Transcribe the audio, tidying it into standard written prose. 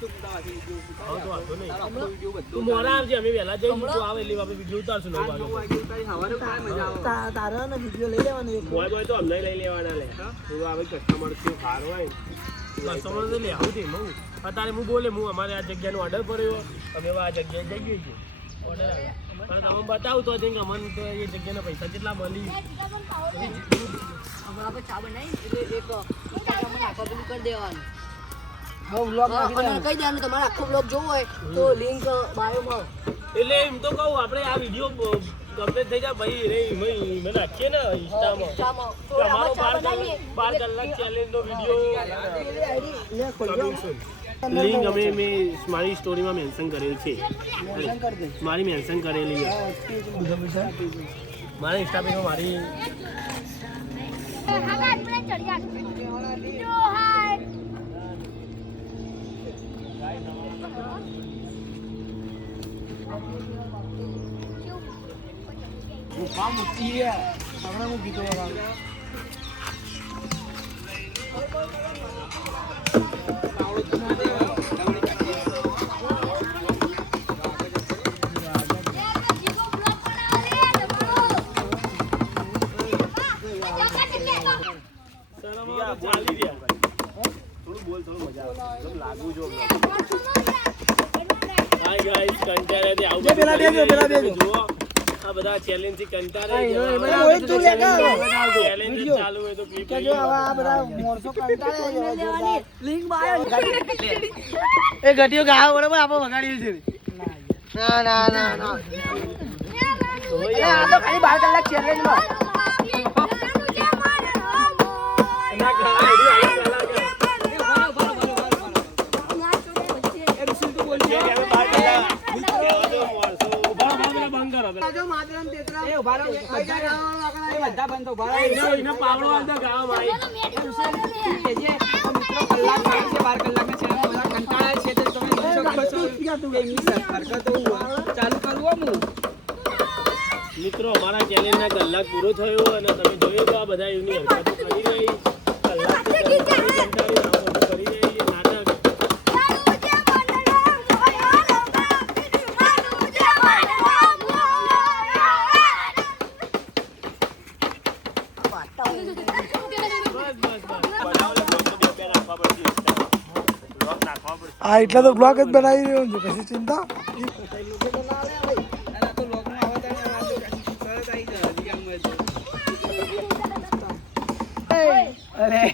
તું મોડા આવજે અમે વહેલા જઈશું તું આવે એટલે આપણે વિડીયો ઉતારશું 9 વાગે તારા ને વિડીયો લઈ લેવાનો એક બોય તો અમને લઈ લેવાના લે તું આવે કસ્ટમર થી ખાર હોય કસ્ટમર તો લે આવું દે હું અત્યારે હું બોલે હું અમારે આ જગ્યાનો ઓર્ડર કર્યો અમે આ જગ્યાએ જઈએ છીએ ઓર્ડર પણ તમે બતાવું તો કે અમને તો એ જગ્યાના પૈસા કેટલા મળી આપણે ચા બનાવી એટલે એક ઇન્સ્ટાગ્રામમાં નાખો પેલું કરી દેવાનું હા વ્લોગ અને કહી દેવાનું તમારે આખો વ્લોગ જોવો હોય તો લિંક બાયોમાં એટલે એમ તો કહું આપણે આ વિડીયો કમ્પ્લીટ થઈ જાય ભાઈ રે મને નાખીએ ને ઇન્સ્ટામાં તો અમારો આપણે ચા બનાવીએ 12 કલાક ચેલેન્જનો વિડીયો લિંક અમે મેં મારી સ્ટોરીમાં મેન્શન કરેલ છે મારી મેન્શન કરેલી છે મારા ઇન્સ્ટા પેજમાં મારી કામ મૂકી હમણાં મૂકી તો થોડું બોલ થોડું મજા આવે લાગુ જો હાય ગાઈસ કંટાળે આવું પેલા બેજો આ બધા ચેલેન્જ થી કંટાળે તું લે ચેલેન્જ ચાલુ હોય તો ક્લિપ જો આ બધા મોરસો કંટાળે લિંક બાયો એ ઘટીઓ ગાવ બરાબર આપણે વગાડી છે ના આ તો ખાલી 12 કલાક ચેલેન્જ માં ના કરા મિત્રો અમારા ચેલેન્જ ના કલાક પૂરો થયો અને તમે જોયું તો આ બધા એની હરકતો કરી રહી કલાક કરી રહી નાટક આ એટલા તો બ્લોગ જ બનાવી રહ્યો છે કશી ચિંતા અરે